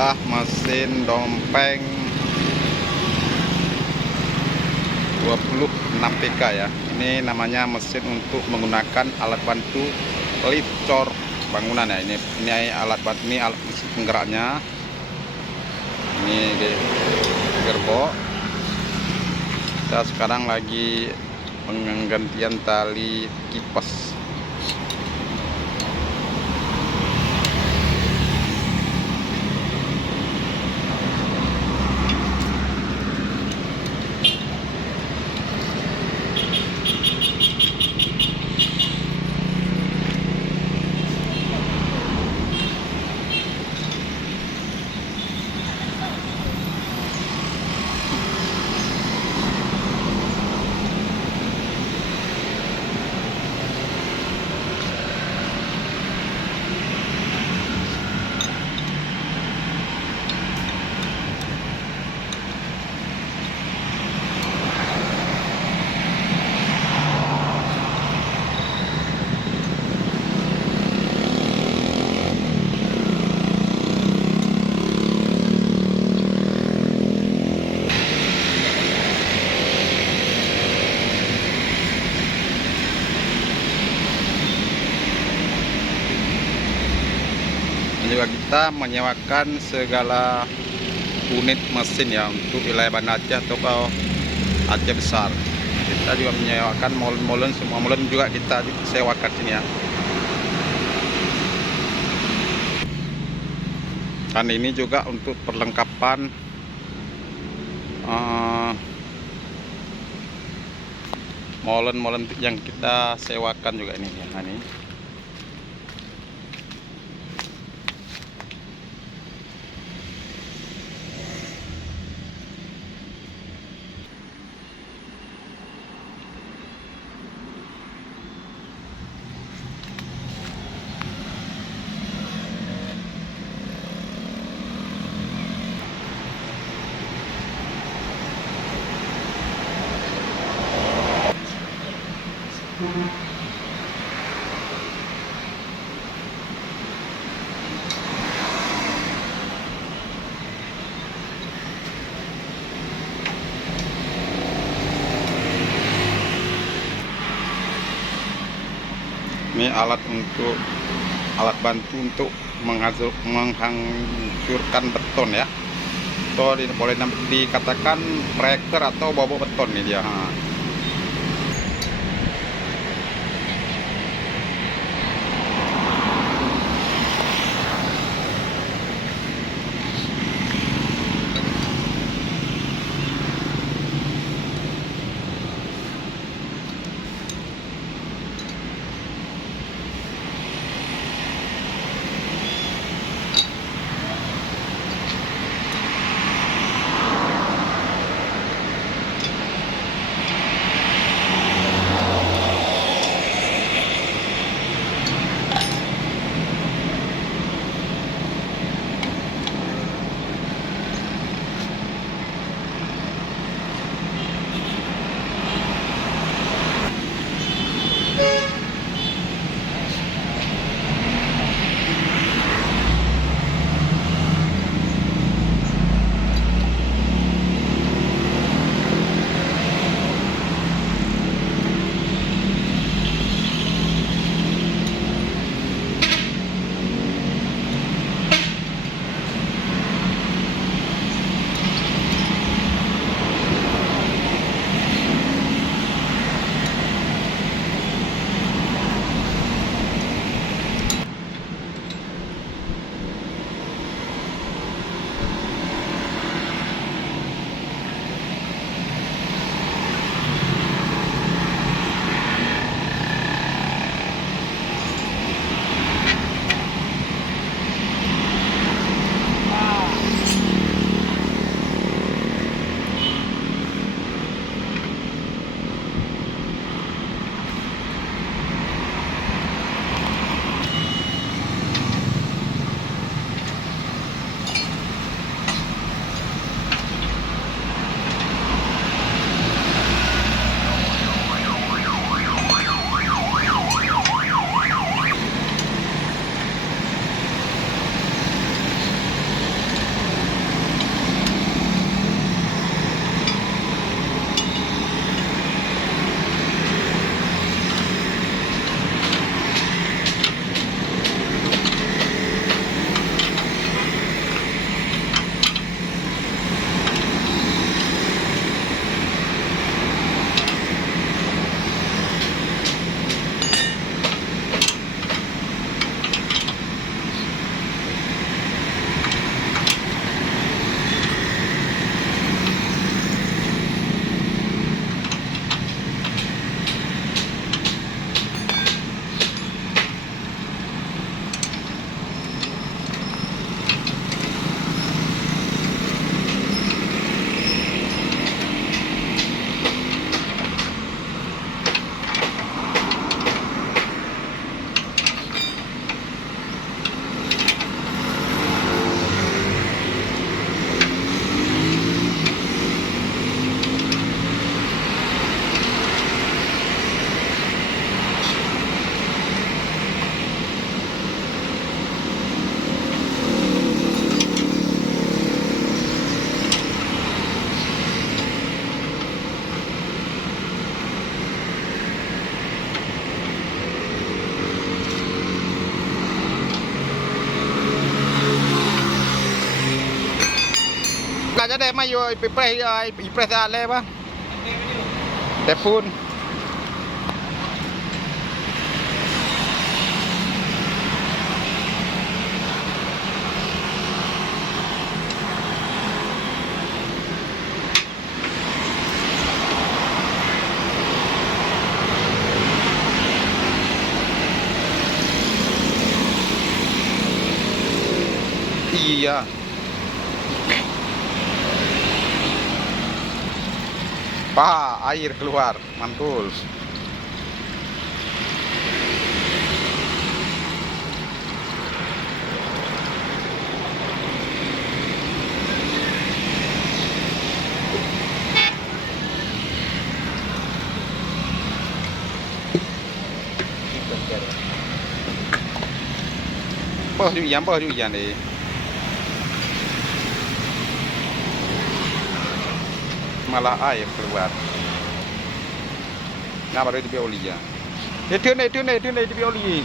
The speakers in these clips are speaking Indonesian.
adalah mesin dompeng 26 PK ya. Ini namanya mesin untuk menggunakan alat bantu lift cor bangunan ya. Ini alat bantu, ini alat mesin penggeraknya. Ini gerbong. Kita sekarang lagi penggantian tali kipas. Juga kita menyewakan segala unit mesin ya untuk wilayah Banda Aceh atau Aceh besar. Kita juga menyewakan molen-molen, semua molen juga kita sewakan sini ya. Dan ini juga untuk perlengkapan molen-molen yang kita sewakan juga ini ya. Nah, ini ini alat bantu untuk menghancurkan beton ya. So boleh dikatakan breaker atau bobot beton nih dia. ada mayo press ale ba. Telepon. Iya. Pak, air keluar, mantul. Bơ ju iyan deh. Malah air keluar. Nah baru itu oli ya. Itu oli.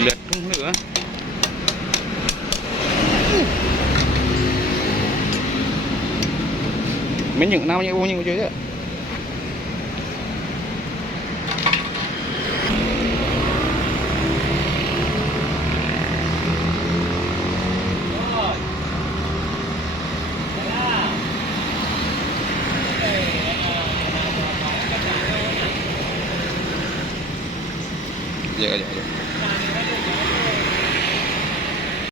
Lihat nữa. Mấy những nào như bao nhiêu chứ? Dạ.